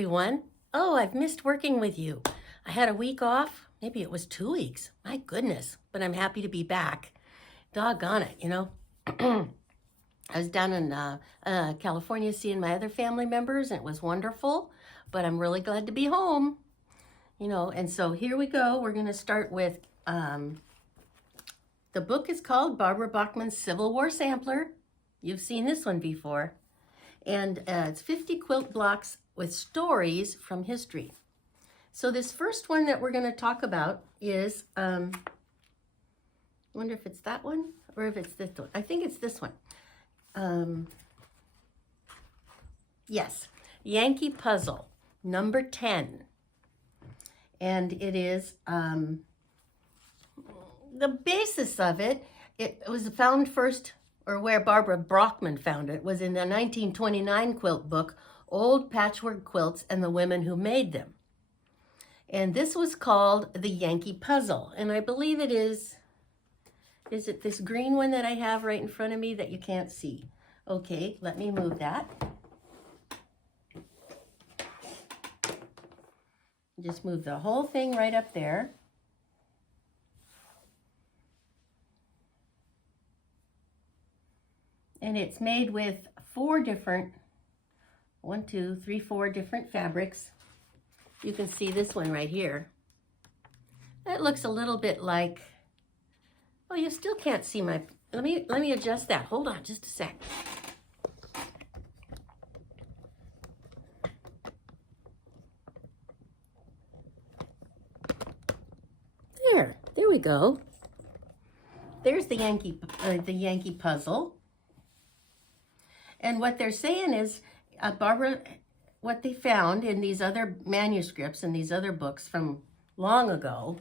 everyone. Oh, I've missed working with you. I had a week off. Maybe it was 2 weeks. My goodness, but I'm happy to be back. Doggone it, you know. I was down in California seeing my other family members, and it was wonderful, but I'm really glad to be home. You know, and so here we go. We're going to start with, the book is called Barbara Bachman's Civil War Sampler. You've seen this one before. And it's 50 quilt blocks with stories from history. So this first one that we're going to talk about is, I wonder if it's that one or if it's this one. I think it's this one. Yes, Yankee Puzzle, number 10. And it is, the basis of it, it was found first, or where Barbara Bachman found it, was in the 1929 quilt book, Old Patchwork Quilts and the Women Who Made Them. And this was called the Yankee Puzzle. And I believe it is it this green one that I have right in front of me that you can't see? Okay, let me move that. Just move the whole thing right up there. And it's made with 4 different, 4 different fabrics. You can see this one right here. That looks a little bit like, oh, you still can't see my, let me adjust that. Hold on just a sec. There we go. There's the Yankee Puzzle. And what they're saying is, Barbara, what they found in these other manuscripts and these other books from long ago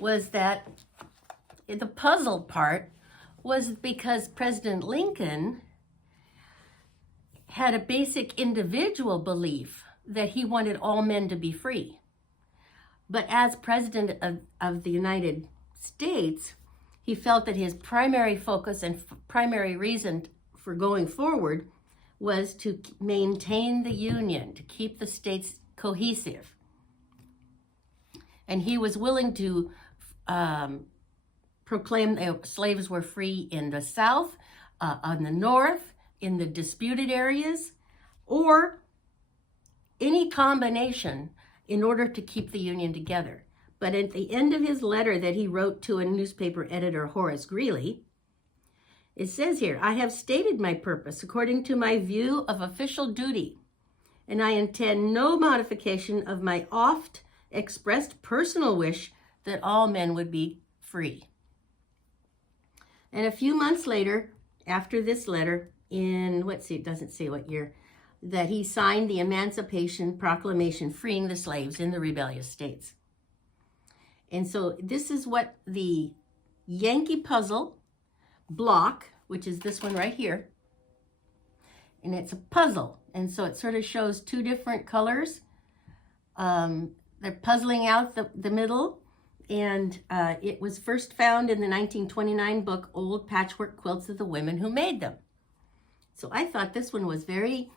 was that the puzzle part was because President Lincoln had a basic individual belief that he wanted all men to be free. But as President of the United States, he felt that his primary focus and primary reason for going forward was to maintain the Union, to keep the states cohesive. And he was willing to proclaim that slaves were free in the South, on the North, in the disputed areas, or any combination in order to keep the Union together. But at the end of his letter that he wrote to a newspaper editor, Horace Greeley, it says here, I have stated my purpose according to my view of official duty, and I intend no modification of my oft expressed personal wish that all men would be free. And a few months later, after this letter, in, let's see, it doesn't say what year, that he signed the Emancipation Proclamation freeing the slaves in the rebellious states. And so this is what the Yankee Puzzle block, which is this one right here, and it's a puzzle, and so it sort of shows 2 different colors. They're puzzling out the middle, and it was first found in the 1929 book Old Patchwork Quilts of the Women Who Made Them. So I thought this one was very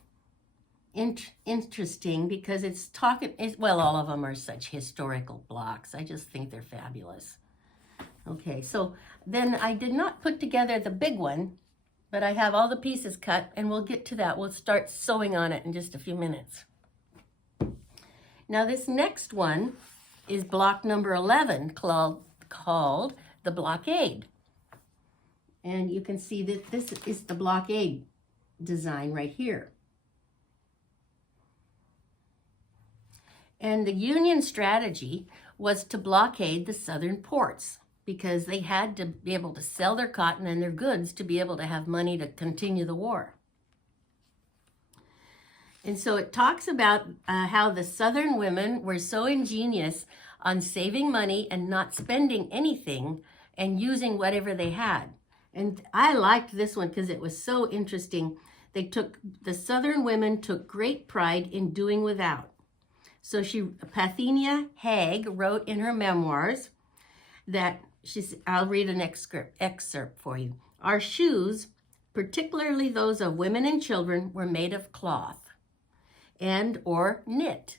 interesting because it's talking, well, all of them are such historical blocks. I just think they're fabulous. Okay, so then I did not put together the big one, but I have all the pieces cut, and we'll get to that. We'll start sewing on it in just a few minutes. Now this next one is block number 11, called the Blockade. And you can see that this is the blockade design right here. And the Union strategy was to blockade the southern ports because they had to be able to sell their cotton and their goods to be able to have money to continue the war. And so it talks about how the Southern women were so ingenious on saving money and not spending anything and using whatever they had. And I liked this one because it was so interesting. The Southern women took great pride in doing without. So Parthenia Haig wrote in her memoirs that, I'll read an excerpt for you. Our shoes, particularly those of women and children, were made of cloth and or knit.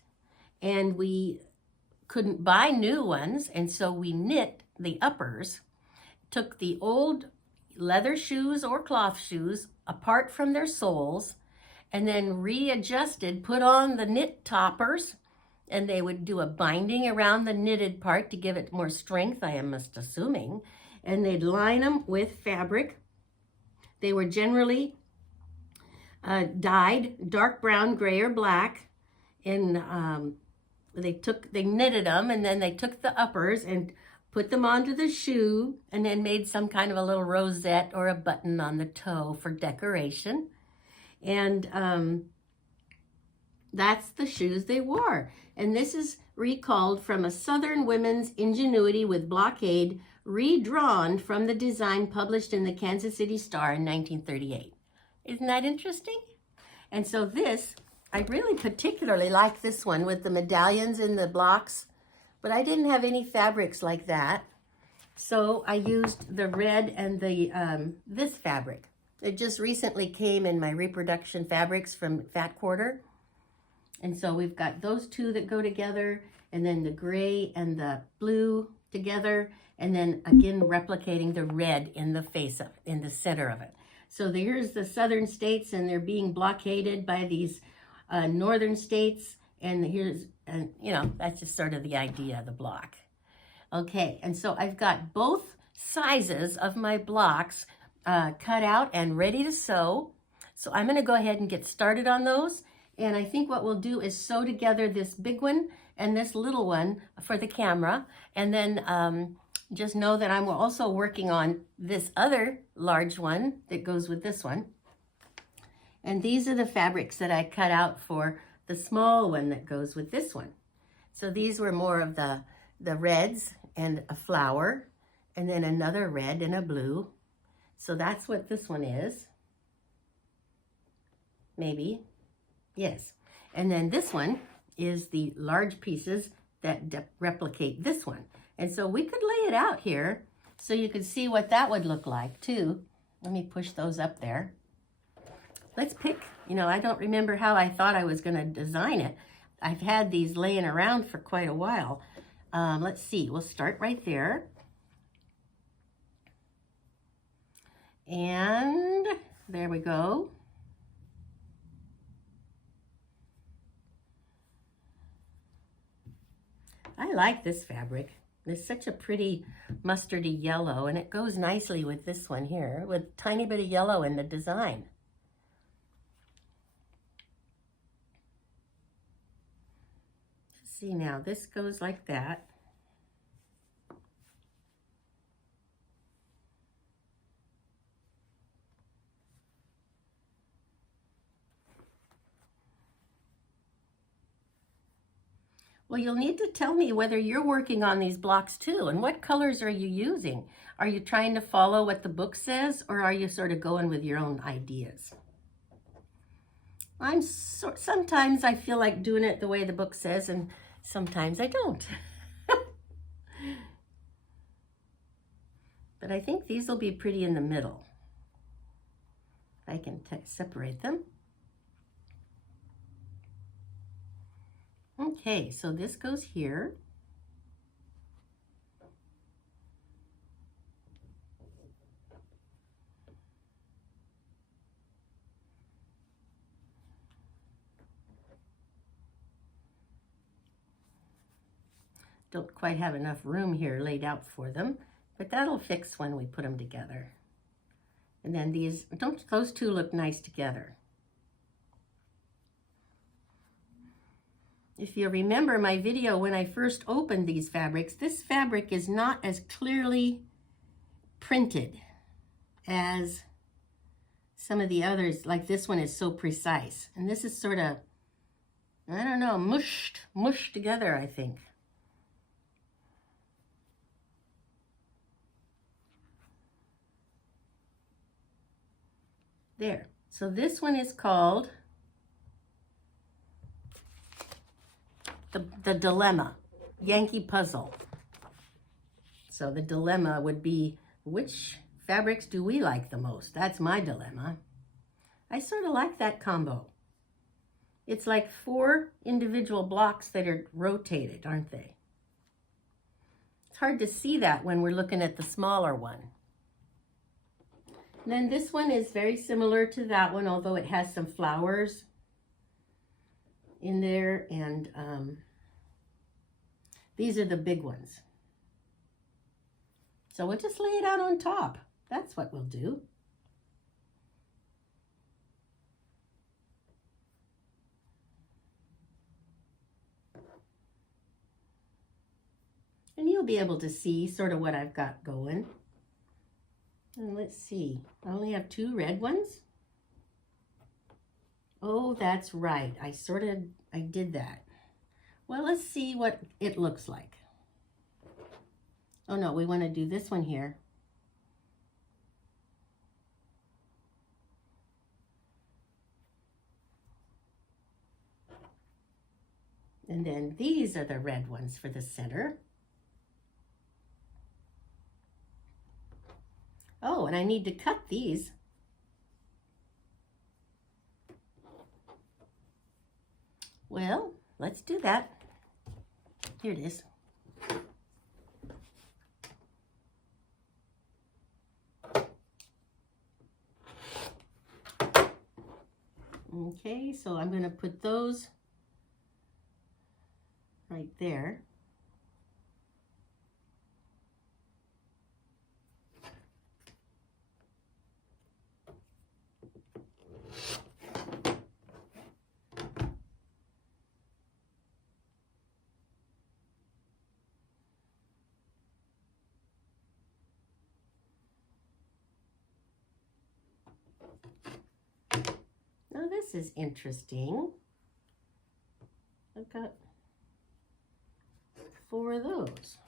and we couldn't buy new ones, and so we knit the uppers, took the old leather shoes or cloth shoes apart from their soles, and then readjusted, put on the knit toppers, and they would do a binding around the knitted part to give it more strength, I am just assuming, and they'd line them with fabric. They were generally dyed dark brown, gray, or black, and they knitted them, and then they took the uppers and put them onto the shoe, and then made some kind of a little rosette or a button on the toe for decoration. And that's the shoes they wore. And this is recalled from a Southern Women's Ingenuity with Blockade, redrawn from the design published in the Kansas City Star in 1938. Isn't that interesting? And so this, I really particularly like this one with the medallions in the blocks, but I didn't have any fabrics like that. So I used the red and the this fabric. It just recently came in my reproduction fabrics from Fat Quarter. And so we've got those two that go together, and then the gray and the blue together, and then again replicating the red in the face of, in the center of it. So here's the southern states, and they're being blockaded by these northern states, and here's, you know, that's just sort of the idea of the block. Okay, and so I've got both sizes of my blocks cut out and ready to sew. So I'm gonna go ahead and get started on those. And I think what we'll do is sew together this big one and this little one for the camera. And then just know that I'm also working on this other large one that goes with this one. And these are the fabrics that I cut out for the small one that goes with this one. So these were more of the reds and a flower, and then another red and a blue. So that's what this one is. Maybe. Yes. And then this one is the large pieces that replicate this one. And so we could lay it out here so you could see what that would look like too. Let me push those up there. Let's pick, you know, I don't remember how I thought I was going to design it. I've had these laying around for quite a while. Let's see, we'll start right there. And there we go. I like this fabric. It's such a pretty mustardy yellow, and it goes nicely with this one here with a tiny bit of yellow in the design. Let's see now, this goes like that. Well, you'll need to tell me whether you're working on these blocks too, and what colors are you using? Are you trying to follow what the book says, or are you sort of going with your own ideas? Sometimes I feel like doing it the way the book says, and sometimes I don't. But I think these will be pretty in the middle. I can separate them. Okay, so this goes here. Don't quite have enough room here laid out for them, but that'll fix when we put them together. And then these, those two look nice together. If you remember my video when I first opened these fabrics, this fabric is not as clearly printed as some of the others. Like this one is so precise. And this is sort of, I don't know, mushed together, I think. There. So this one is called the dilemma, Yankee puzzle. So the dilemma would be, which fabrics do we like the most? That's my dilemma. I sort of like that combo. It's like 4 individual blocks that are rotated, aren't they? It's hard to see that when we're looking at the smaller one. And then this one is very similar to that one, although it has some flowers in there, and these are the big ones. So we'll just lay it out on top. That's what we'll do. And you'll be able to see sort of what I've got going. And let's see, I only have 2 red ones. Oh, that's right. I did that. Well, let's see what it looks like. Oh no, we want to do this one here. And then these are the red ones for the center. Oh, and I need to cut these. Well, let's do that. Here it is. Okay, so I'm going to put those right there. Now this is interesting. I've got 4 of those.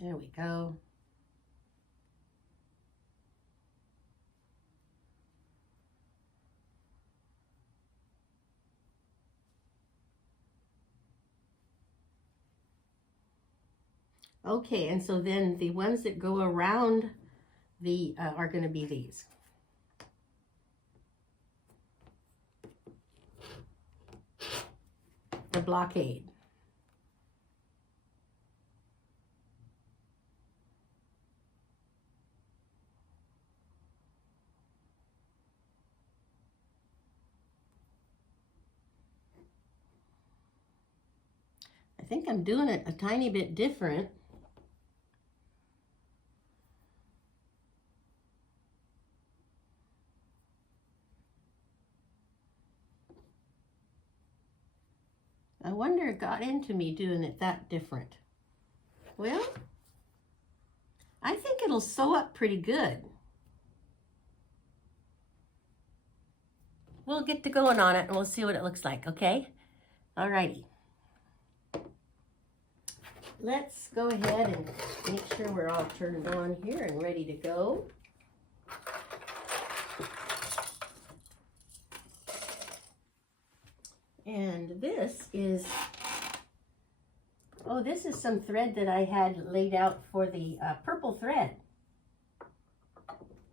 There we go. Okay, and so then the ones that go around the are going to be these. The blockade. I think I'm doing it a tiny bit different. I wonder it got into me doing it that different. Well, I think it'll sew up pretty good. We'll get to going on it and we'll see what it looks like, okay? Alrighty. Let's go ahead and make sure we're all turned on here and ready to go. And this is, oh, this is some thread that I had laid out for the purple thread.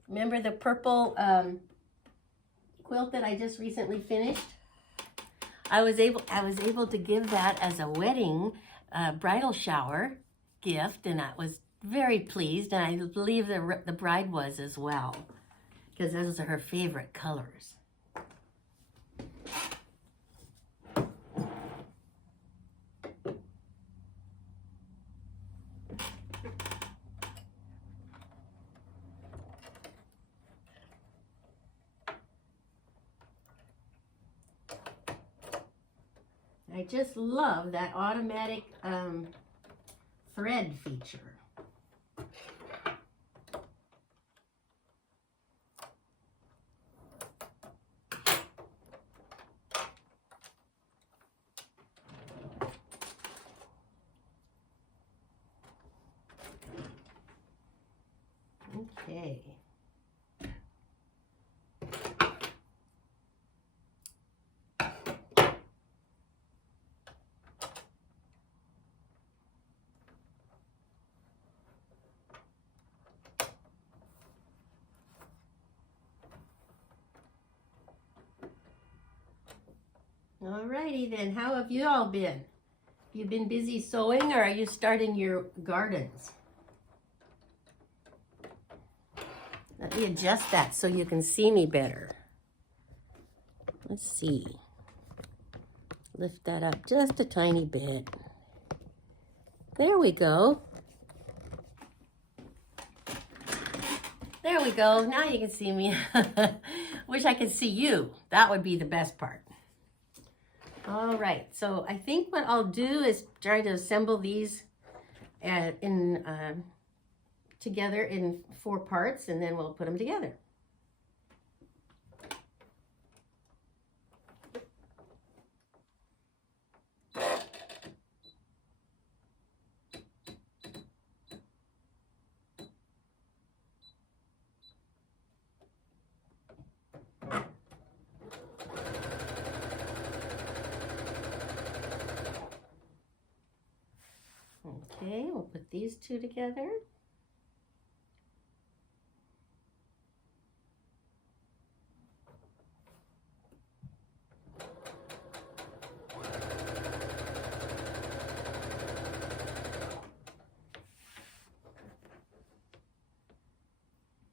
Remember the purple quilt that I just recently finished? I was able to give that as a wedding bridal shower gift, and I was very pleased, and I believe the bride was as well, because those are her favorite colors. I just love that automatic thread feature. Okay. Alrighty then, how have you all been? You been busy sewing, or are you starting your gardens? Let me adjust that so you can see me better. Let's see. Lift that up just a tiny bit. There we go. There we go. Now you can see me. Wish I could see you. That would be the best part. All right. So I think what I'll do is try to assemble these together in 4 parts, and then we'll put them together. Okay, we'll put these 2 together.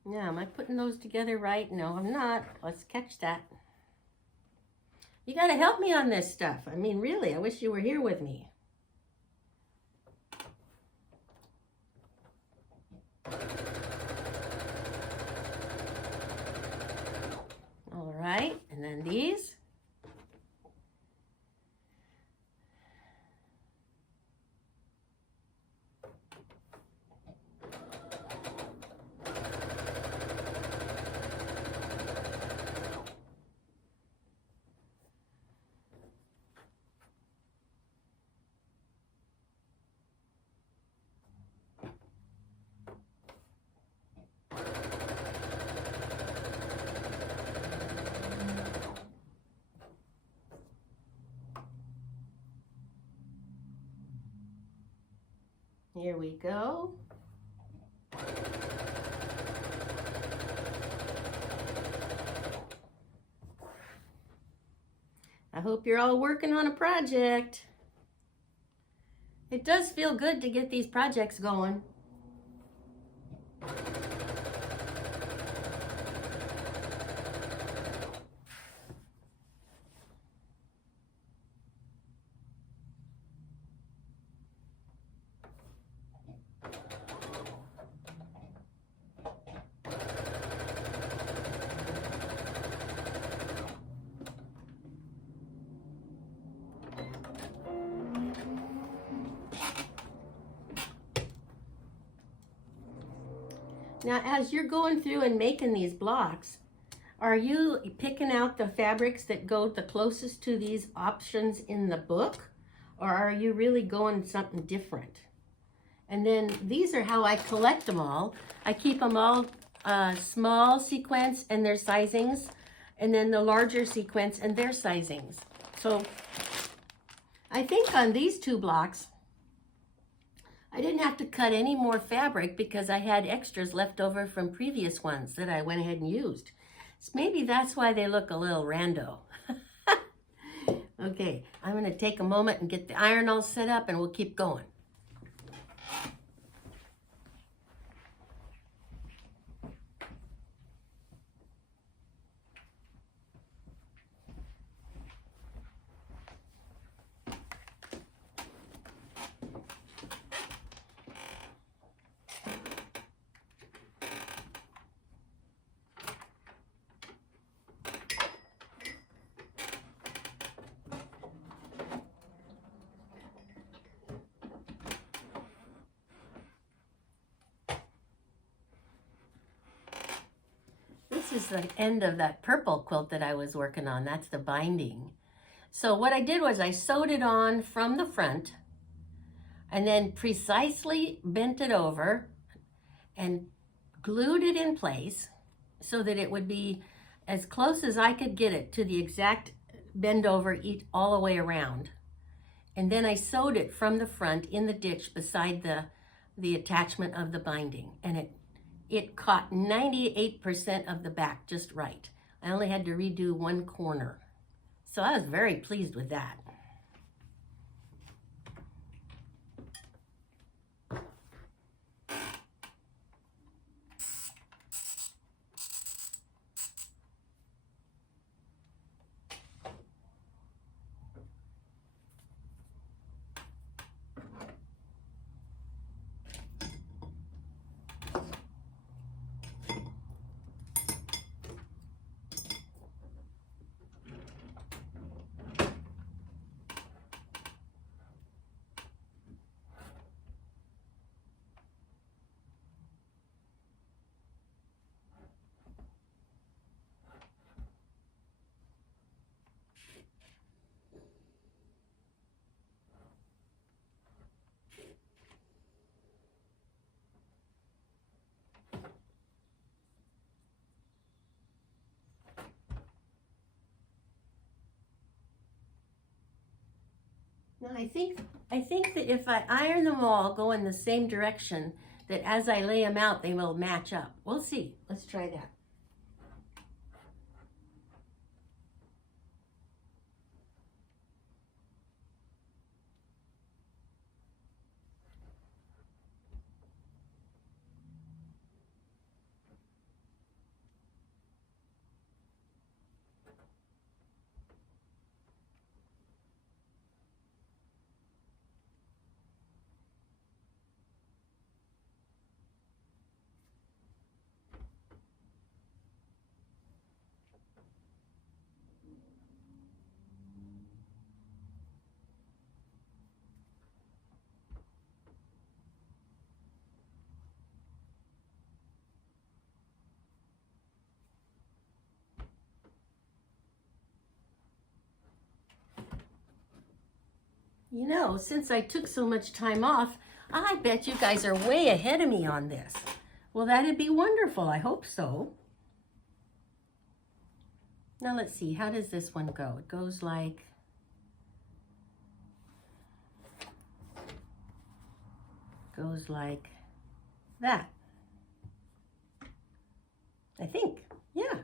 Now, am I putting those together right? No, I'm not. Let's catch that. You got to help me on this stuff. I mean, really, I wish you were here with me. All right, and then these. Here we go. I hope you're all working on a project. It does feel good to get these projects going. Now, as you're going through and making these blocks, are you picking out the fabrics that go the closest to these options in the book? Or are you really going something different? And then these are how I collect them all. I keep them all small sequence and their sizings, and then the larger sequence and their sizings. So I think on these 2 blocks, I didn't have to cut any more fabric because I had extras left over from previous ones that I went ahead and used. So maybe that's why they look a little rando. Okay, I'm going to take a moment and get the iron all set up, and we'll keep going. This is the end of that purple quilt that I was working on. That's the binding. So what I did was I sewed it on from the front and then precisely bent it over and glued it in place so that it would be as close as I could get it to the exact bend over all the way around. And then I sewed it from the front in the ditch beside the attachment of the binding, and it caught 98% of the back just right. I only had to redo 1 corner. So I was very pleased with that. Now I think that if I iron them all, go in the same direction, that as I lay them out, they will match up. We'll see. Let's try that. You know, since I took so much time off, I bet you guys are way ahead of me on this. Well, that'd be wonderful. I hope so. Now let's see, how does this one go? It goes like that. I think, yeah.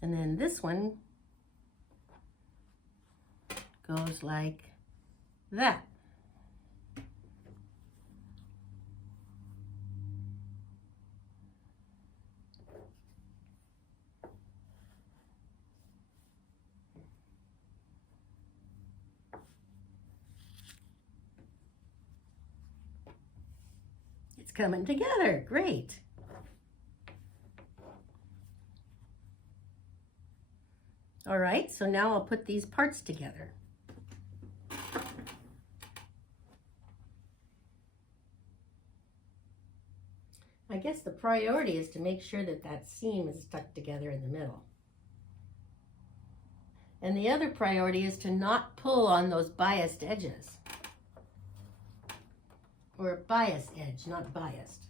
And then this one goes like that. It's coming together, great. All right, so now I'll put these parts together. I guess the priority is to make sure that that seam is stuck together in the middle. And the other priority is to not pull on those biased edges. Or bias edge, not biased.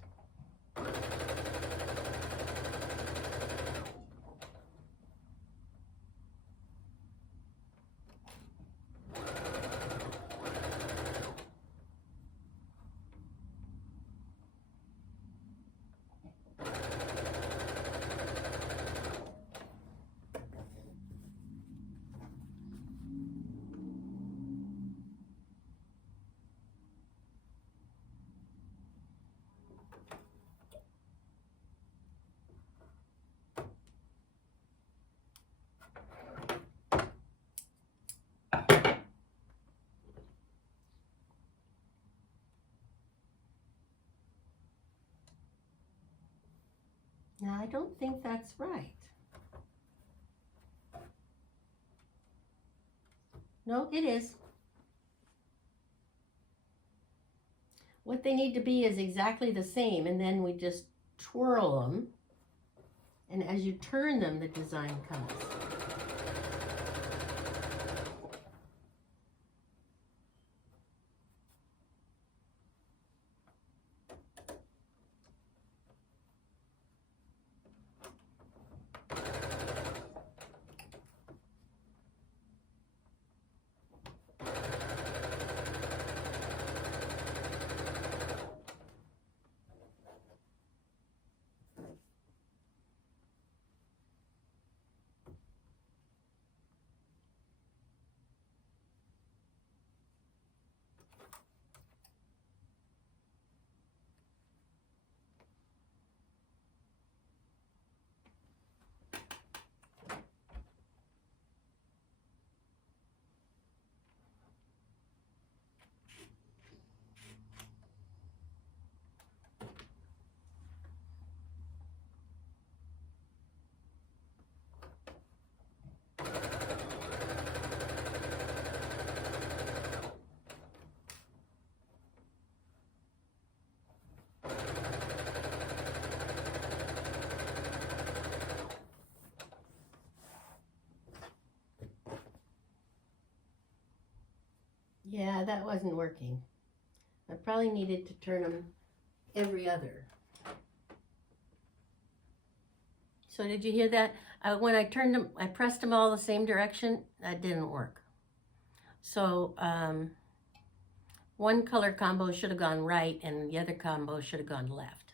Now, I don't think that's right. No, it is. What they need to be is exactly the same, and then we just twirl them, and as you turn them, the design comes. Yeah, that wasn't working. I probably needed to turn them every other. So did you hear that? When I turned them, I pressed them all the same direction. That didn't work. So one color combo should have gone right and the other combo should have gone left.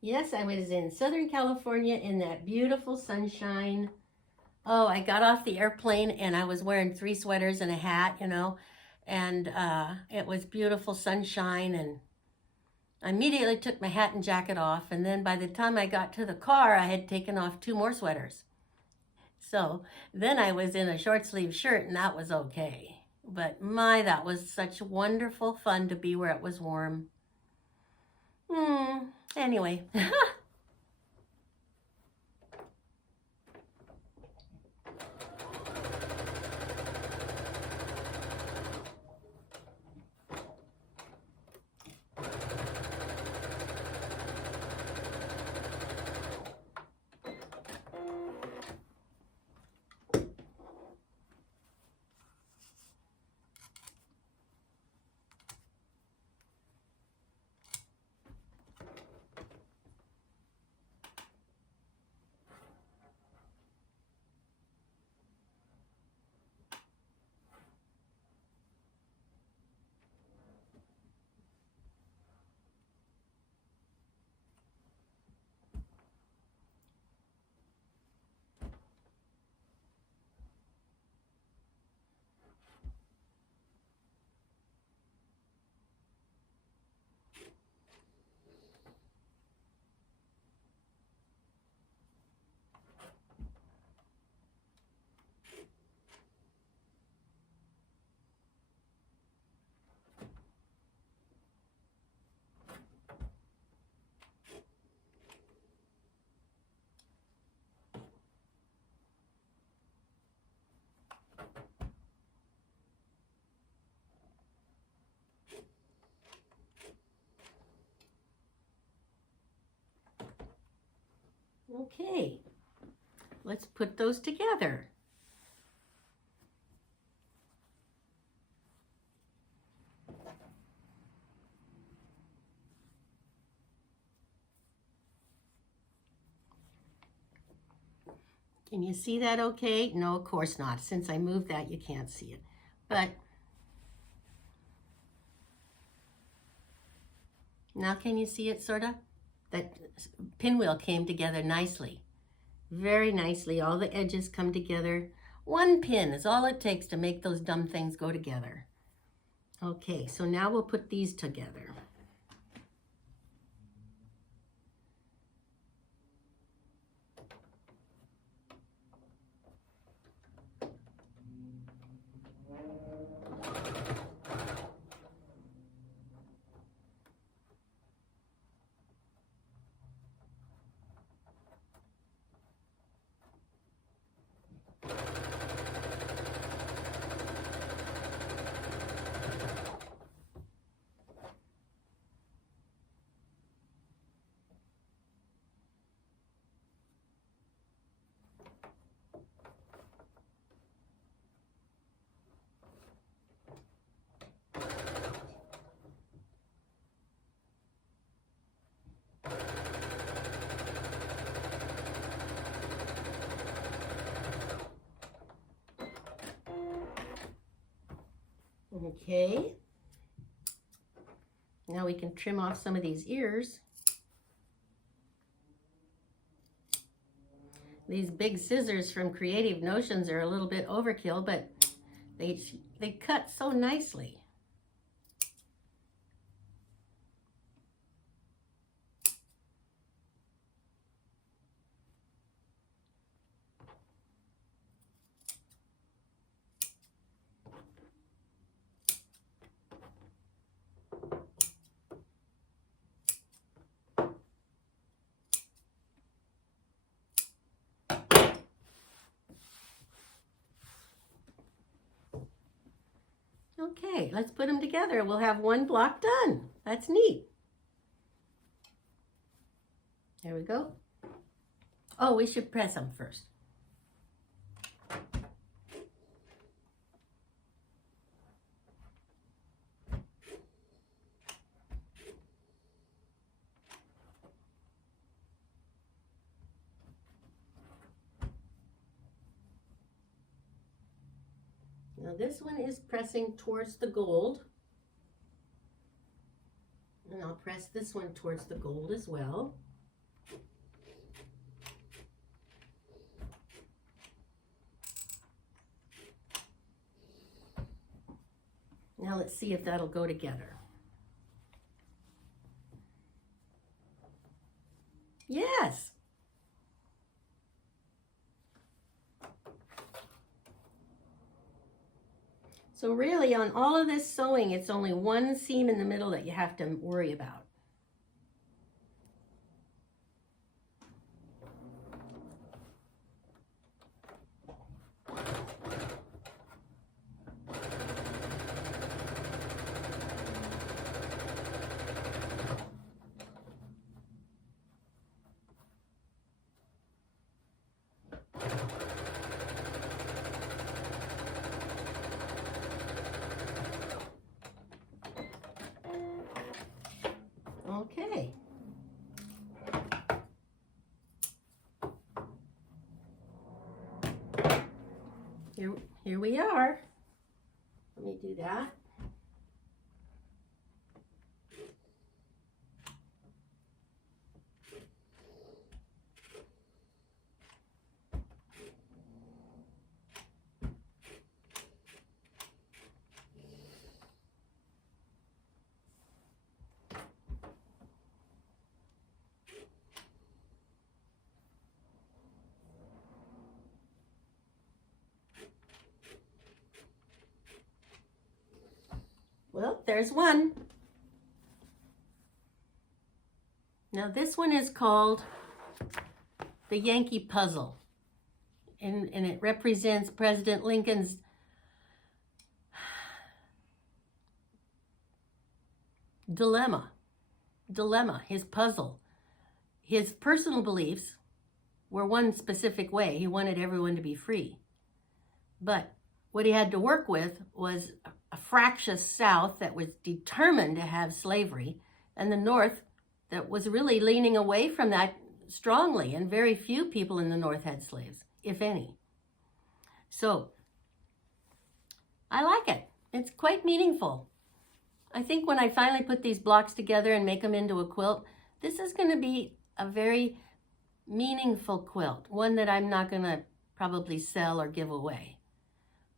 Yes, I was in Southern California in that beautiful sunshine. Oh, I got off the airplane and I was wearing 3 sweaters and a hat, you know, and it was beautiful sunshine, and I immediately took my hat and jacket off, and then by the time I got to the car, I had taken off 2 more sweaters. So then I was in a short sleeve shirt and that was okay. But my, that was such wonderful fun to be where it was warm. Anyway. Okay, let's put those together. Can you see that okay? No, of course not. Since I moved that, you can't see it. But now can you see it, sort of? That pinwheel came together nicely. Very nicely. All the edges come together. 1 pin is all it takes to make those dumb things go together. Okay, so now we'll put these together. Okay. Now we can trim off some of these ears. These big scissors from Creative Notions are a little bit overkill, but they cut so nicely. Okay, let's put them together. We'll have 1 block done. That's neat. There we go. Oh, we should press them first. Now this one is pressing towards the gold. And I'll press this one towards the gold as well. Now let's see if that'll go together. Yes. So really on all of this sewing, it's only one seam in the middle that you have to worry about. Okay. Here we are. Let me do that. Well, there's one. Now this one is called the Yankee Puzzle. And it represents President Lincoln's dilemma, his puzzle. His personal beliefs were one specific way. He wanted everyone to be free. But what he had to work with was a fractious South that was determined to have slavery, and the North that was really leaning away from that strongly, and very few people in the North had slaves, if any. So, I like it. It's quite meaningful. I think when I finally put these blocks together and make them into a quilt, this is going to be a very meaningful quilt, one that I'm not going to probably sell or give away.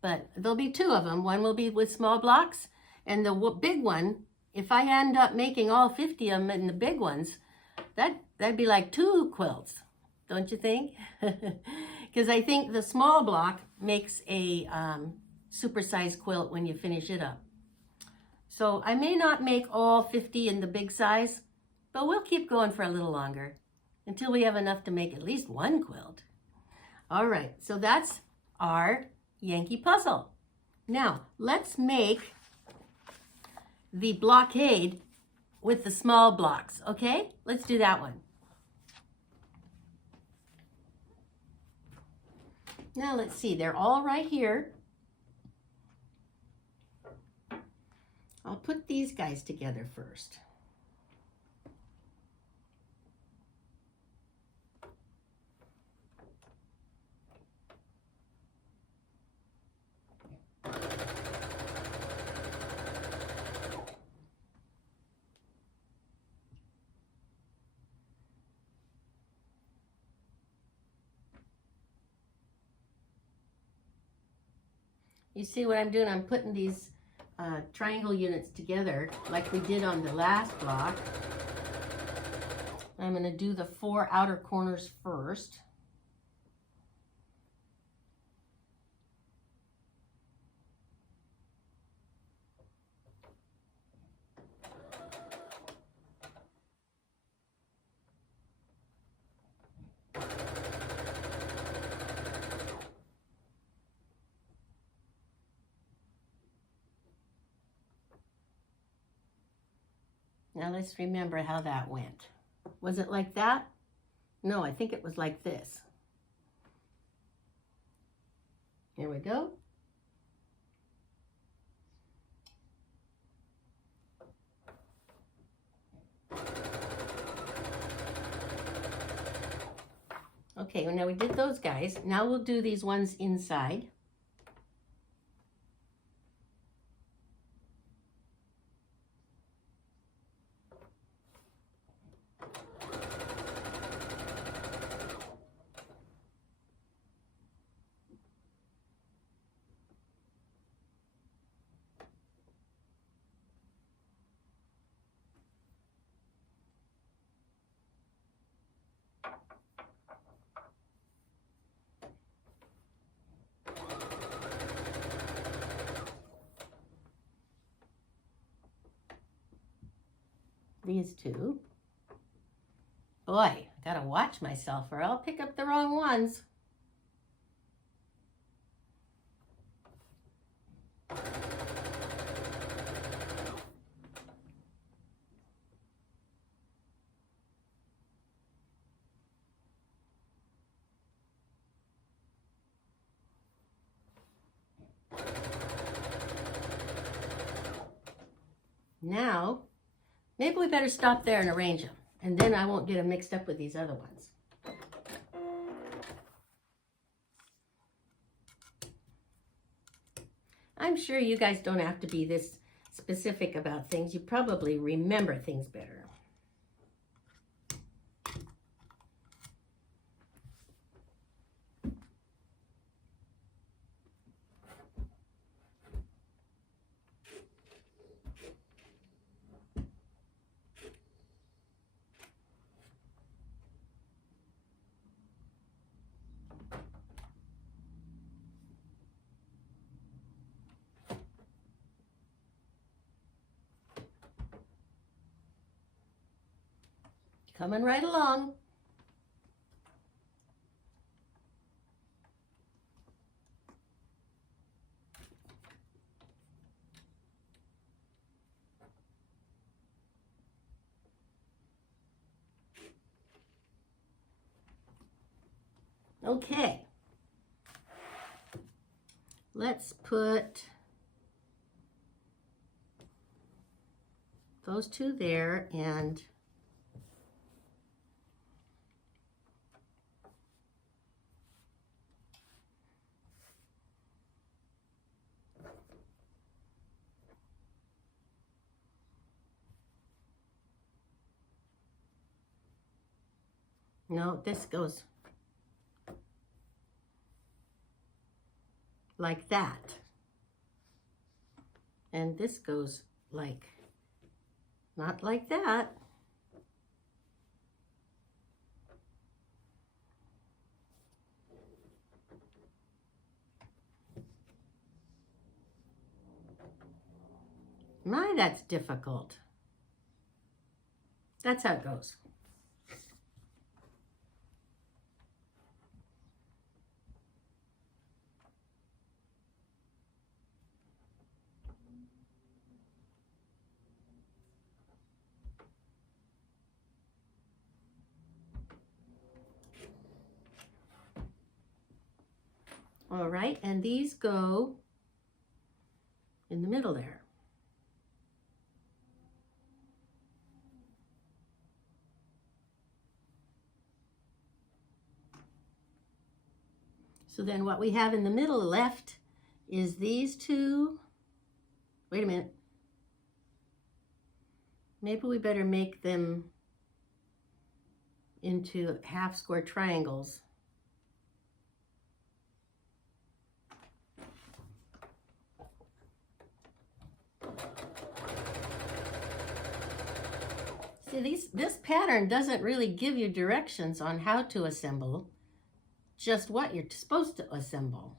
But there'll be two of them. One will be with small blocks, and the big one, if I end up making all 50 of them in the big ones, that'd be like 2 quilts, don't you think? Because I think the small block makes a supersized quilt when you finish it up. So I may not make all 50 in the big size, but we'll keep going for a little longer until we have enough to make at least 1 quilt. All right, so that's our Yankee Puzzle. Now, let's make the blockade with the small blocks, okay? Let's do that one. Now, let's see, they're all right here. I'll put these guys together first. You see what I'm doing? I'm putting these triangle units together like we did on the last block. I'm going to do the 4 outer corners first. Now let's remember how that went. Was it like that? No, I think it was like this. Here we go. Okay, well now we did those guys. Now we'll do these ones inside. These two. Boy, I gotta watch myself or I'll pick up the wrong ones. Now, maybe we better stop there and arrange them, and then I won't get them mixed up with these other ones. I'm sure you guys don't have to be this specific about things. You probably remember things better. Coming right along. Okay. Let's put those two there and no, this goes like that. And this goes like, not like that. My, that's difficult. That's how it goes. All right, and these go in the middle there. So then what we have in the middle left is these two. Wait a minute. Maybe we better make them into half square triangles. See, this pattern doesn't really give you directions on how to assemble, just what you're supposed to assemble.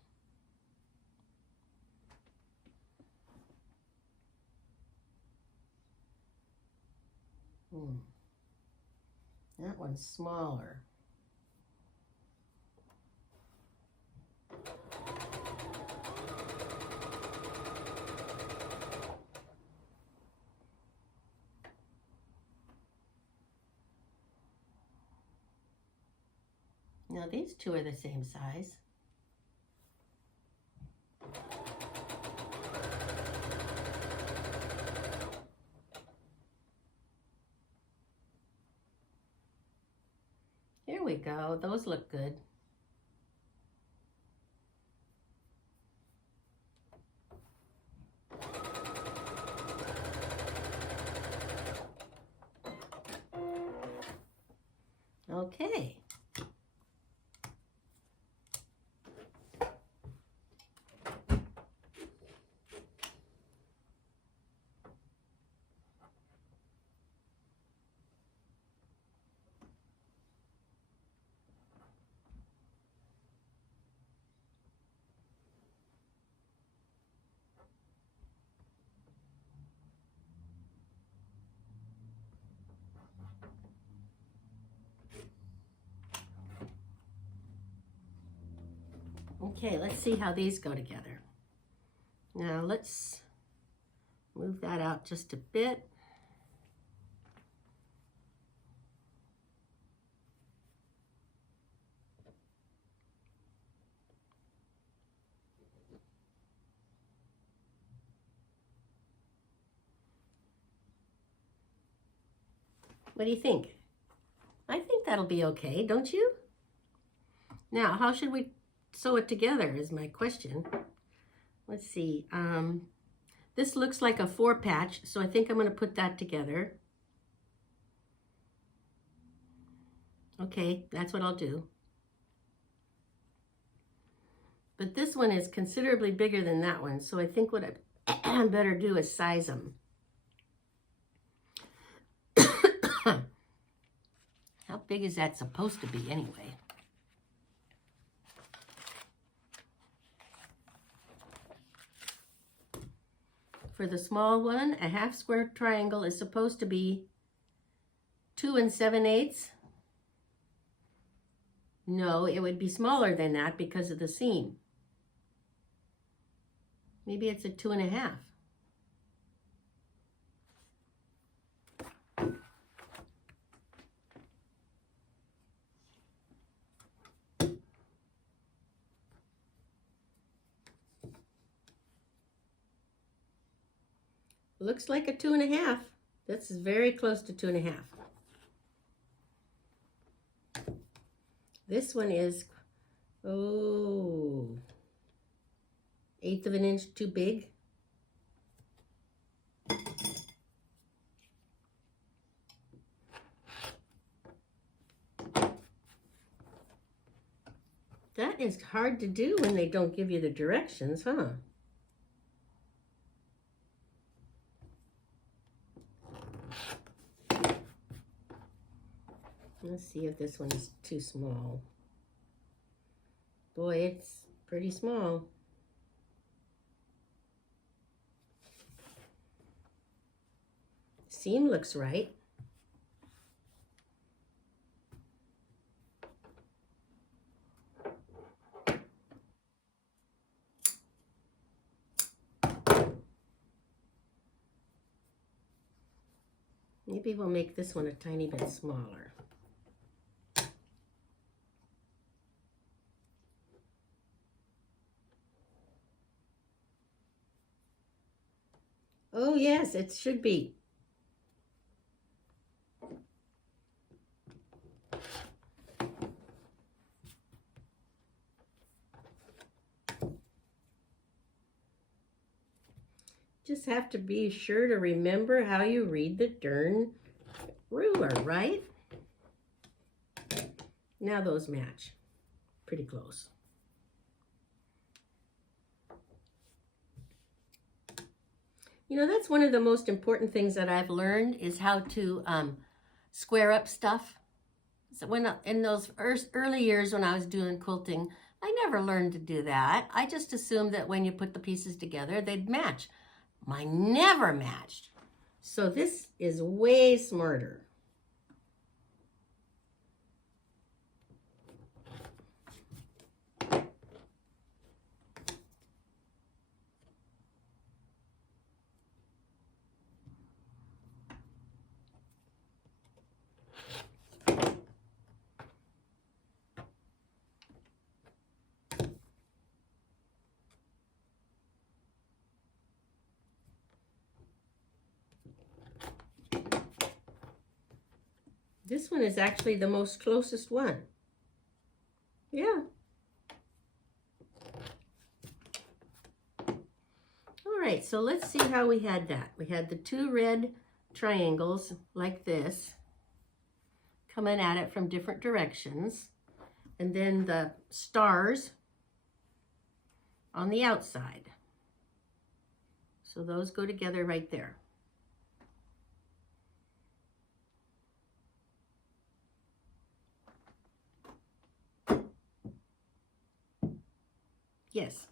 That one's smaller. Now these two are the same size. Here we go. Those look good. Okay. Okay, let's see how these go together. Now let's move that out just a bit. What do you think? I think that'll be okay, don't you? Now, how should we sew it together is my question. Let's see. This looks like a 4-patch, so I think I'm going to put that together. Okay, that's what I'll do. But this one is considerably bigger than that one, so I think what I better do is size them. How big is that supposed to be anyway? For the small one, a half square triangle is supposed to be 2 7/8. No, it would be smaller than that because of the seam. Maybe it's a 2 1/2. Looks like a 2 1/2. This is very close to 2 1/2. This one is, 1/8 of an inch too big. That is hard to do when they don't give you the directions, huh? Let's see if this one is too small. Boy, it's pretty small. Seam looks right. Maybe we'll make this one a tiny bit smaller. Oh yes, it should be. Just have to be sure to remember how you read the darn ruler, right? Now those match pretty close. You know, that's one of the most important things that I've learned is how to square up stuff. So in those early years when I was doing quilting, I never learned to do that. I just assumed that when you put the pieces together, they'd match. Mine never matched. So this is way smarter. This one is actually the most closest one. Yeah. All right, so let's see how we had that. We had the 2 red triangles like this, coming at it from different directions, and then the stars on the outside. So those go together right there. Yes.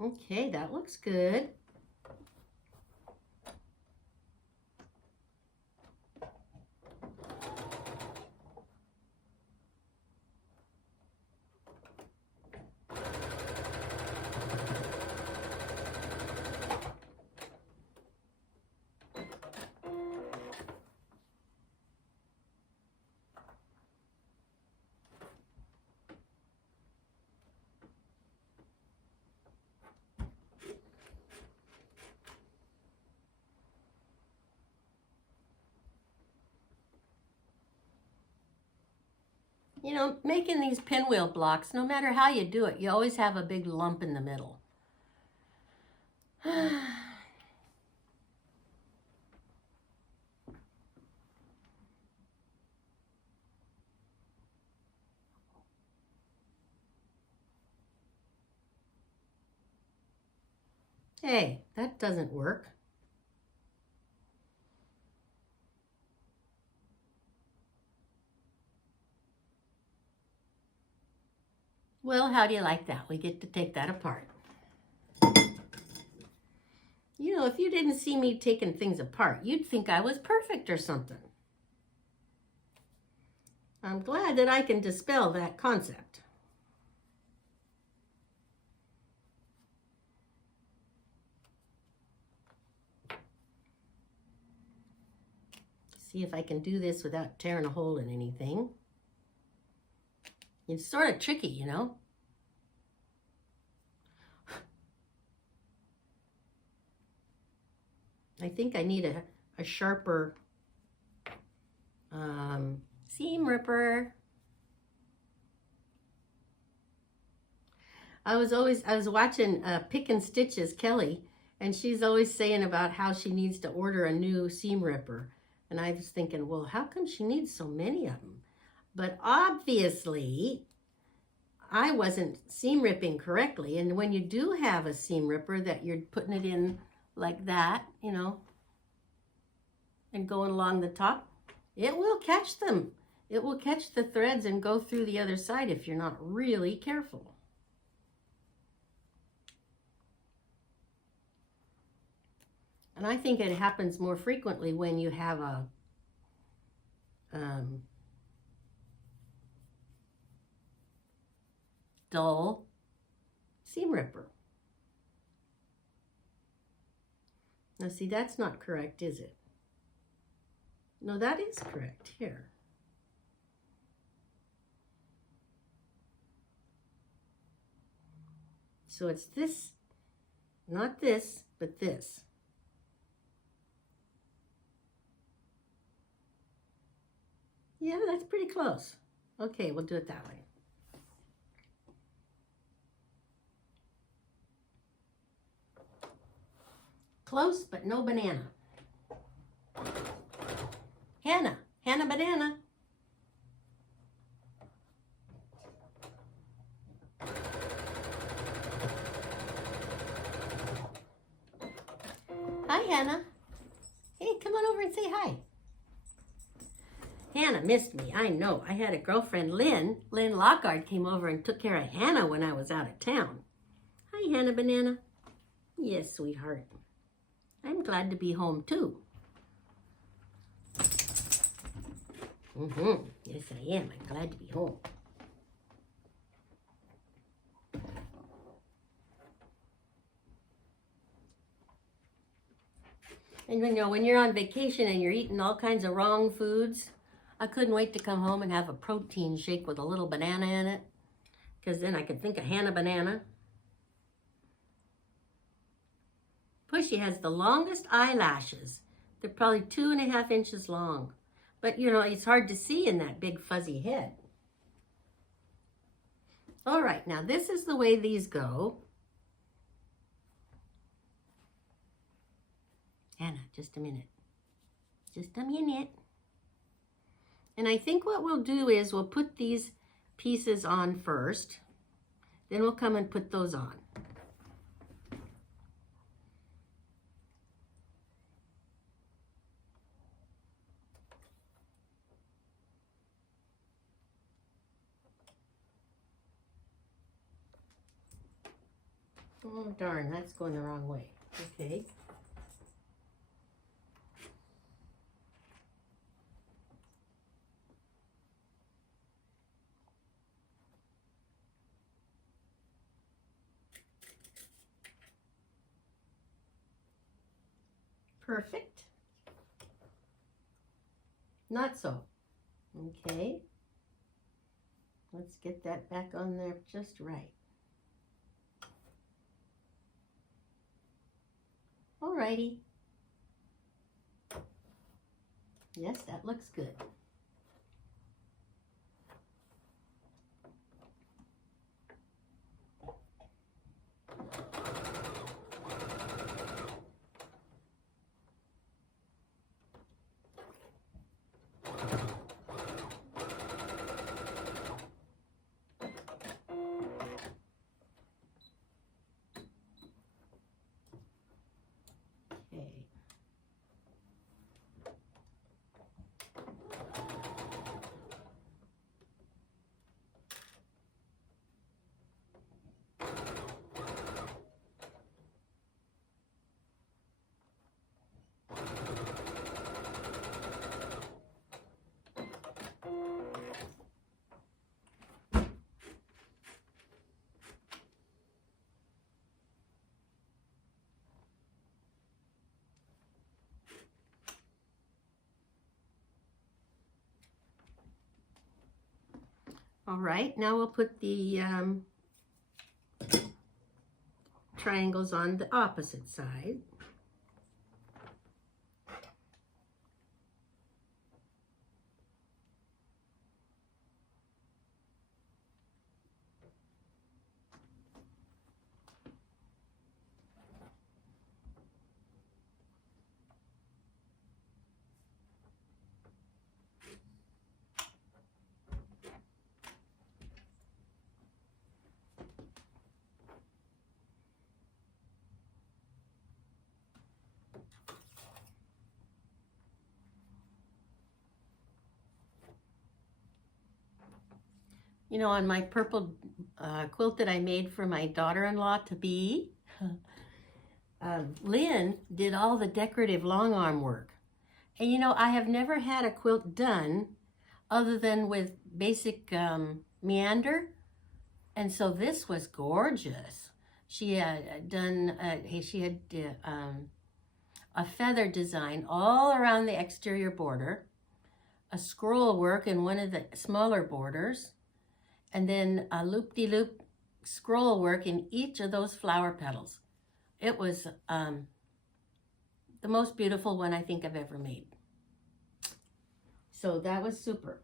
Okay, that looks good. You know, making these pinwheel blocks, no matter how you do it, you always have a big lump in the middle. Hey, that doesn't work. Well, how do you like that? We get to take that apart. You know, if you didn't see me taking things apart, you'd think I was perfect or something. I'm glad that I can dispel that concept. See if I can do this without tearing a hole in anything. It's sort of tricky, you know. I think I need a sharper seam ripper. I was watching Pickin Stitches, Kelly, and she's always saying about how she needs to order a new seam ripper. And I was thinking, well, how come she needs so many of them? But obviously, I wasn't seam ripping correctly. And when you do have a seam ripper that you're putting it in like that, you know, and going along the top, it will catch them. It will catch the threads and go through the other side if you're not really careful. And I think it happens more frequently when you have a dull seam ripper. Now see, that's not correct, is it? No, that is correct here. So it's this, not this, but this. Yeah, that's pretty close. Okay, we'll do it that way. Close, but no banana. Hannah, Hannah banana. Hi, Hannah. Hey, come on over and say hi. Hannah missed me, I know. I had a girlfriend, Lynn Lockhart, came over and took care of Hannah when I was out of town. Hi, Hannah banana. Yes, sweetheart. I'm glad to be home, too. Yes, I am. I'm glad to be home. And you know, when you're on vacation and you're eating all kinds of wrong foods, I couldn't wait to come home and have a protein shake with a little banana in it, because then I could think of Hannah banana. Pushy has the longest eyelashes. They're probably 2.5 inches long. But you know, it's hard to see in that big fuzzy head. All right, now this is the way these go. Hannah, just a minute. Just a minute. And I think what we'll do is we'll put these pieces on first. Then we'll come and put those on. Oh, darn, that's going the wrong way. Okay. Perfect. Not so. Okay. Let's get that back on there just right. Alrighty. Yes, that looks good. All right, now we'll put the triangles on the opposite side. You know, on my purple quilt that I made for my daughter-in-law to be, Lynn did all the decorative long arm work. And you know, I have never had a quilt done other than with basic meander. And so this was gorgeous. She had done, a feather design all around the exterior border, a scroll work in one of the smaller borders, and then a loop-de-loop scroll work in each of those flower petals. It was the most beautiful one I think I've ever made. So that was super.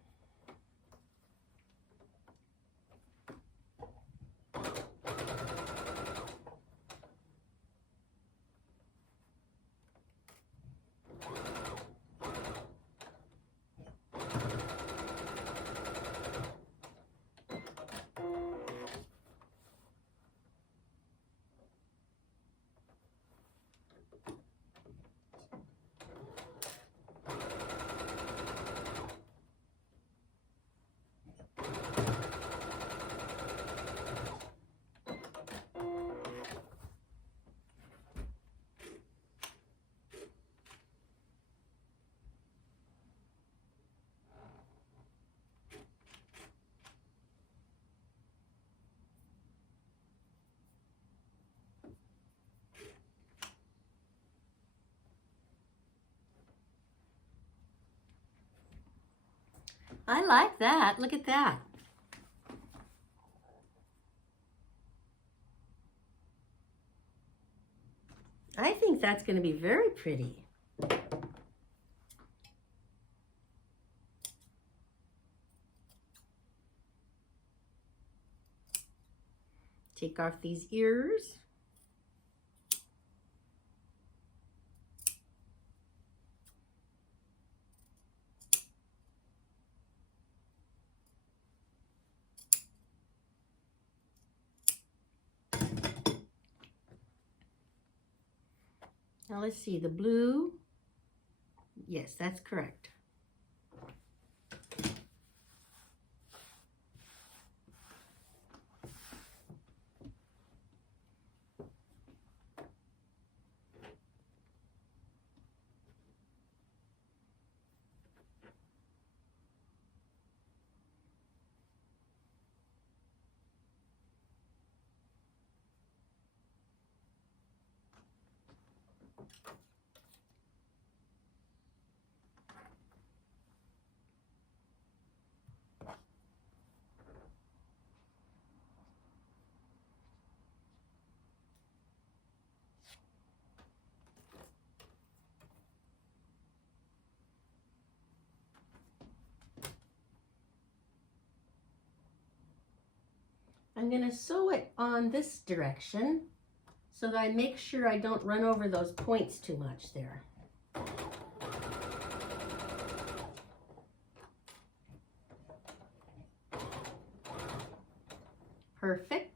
I like that. Look at that. I think that's going to be very pretty. Take off these ears. Now let's see, the blue. Yes, that's correct. I'm going to sew it on this direction so that I make sure I don't run over those points too much there. Perfect.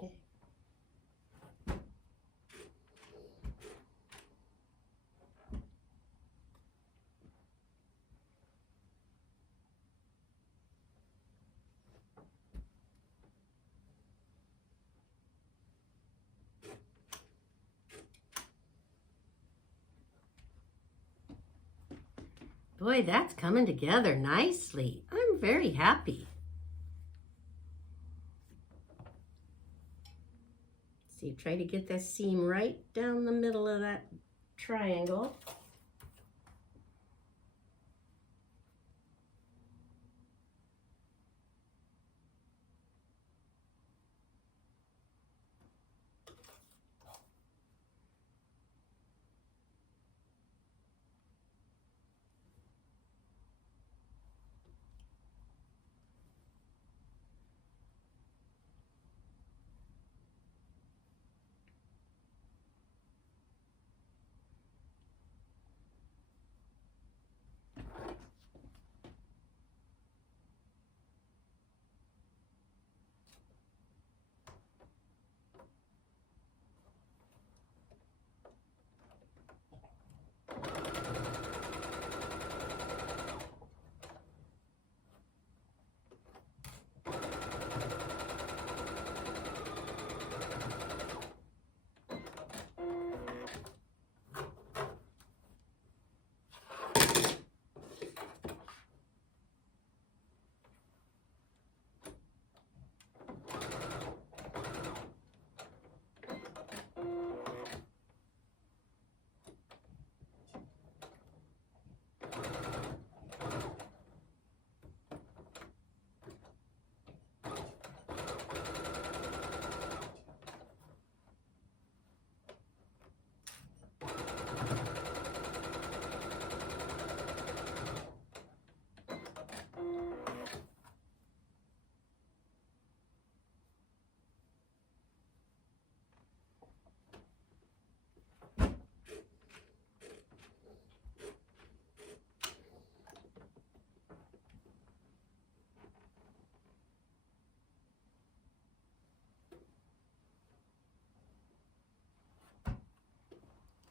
Okay. Boy, that's coming together nicely. I'm very happy. See, try to get that seam right down the middle of that triangle.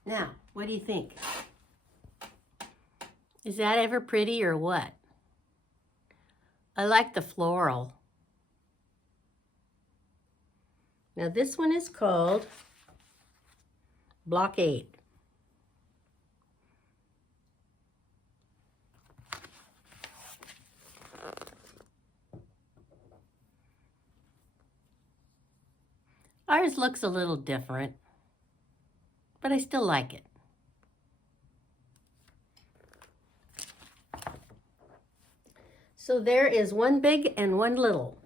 Now, what do you think? Is that ever pretty or what? I like the floral. Now this one is called Blockade. Ours looks a little different, but I still like it. So there is one big and one little.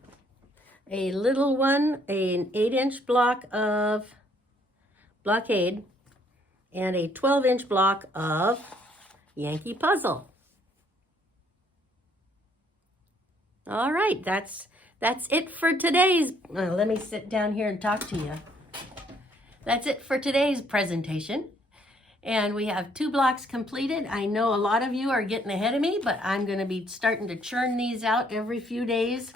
A little one, an 8-inch block of Blockade, and a 12-inch block of Yankee Puzzle. All right, that's it for today's, let me sit down here and talk to you. That's it for today's presentation. And we have 2 blocks completed. I know a lot of you are getting ahead of me, but I'm gonna be starting to churn these out every few days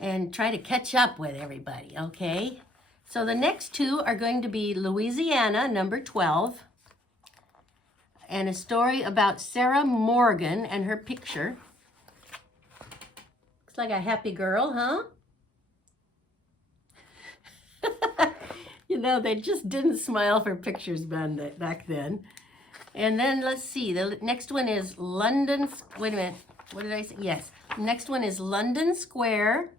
and try to catch up with everybody, okay? So the next 2 are going to be Louisiana, number 12, and a story about Sarah Morgan and her picture. Looks like a happy girl, huh? You know, they just didn't smile for pictures back then. And then let's see, the next one is London, wait a minute, what did I say? Yes, next one is London Square,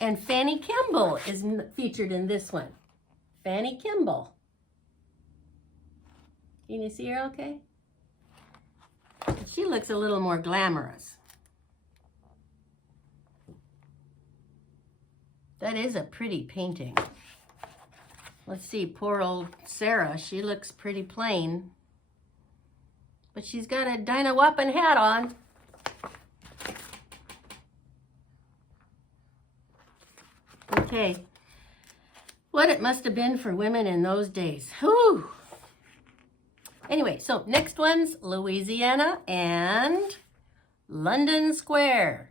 and Fanny Kimball is featured in this one. Fanny Kimball. Can you see her okay? She looks a little more glamorous. That is a pretty painting. Let's see, poor old Sarah, she looks pretty plain. But she's got a Dinah Wappin hat on. Okay, what it must have been for women in those days. Whew. Anyway, so next one's Louisiana and London Square.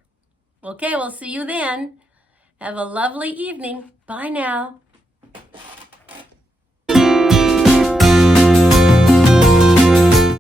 Okay, we'll see you then. Have a lovely evening. Bye now.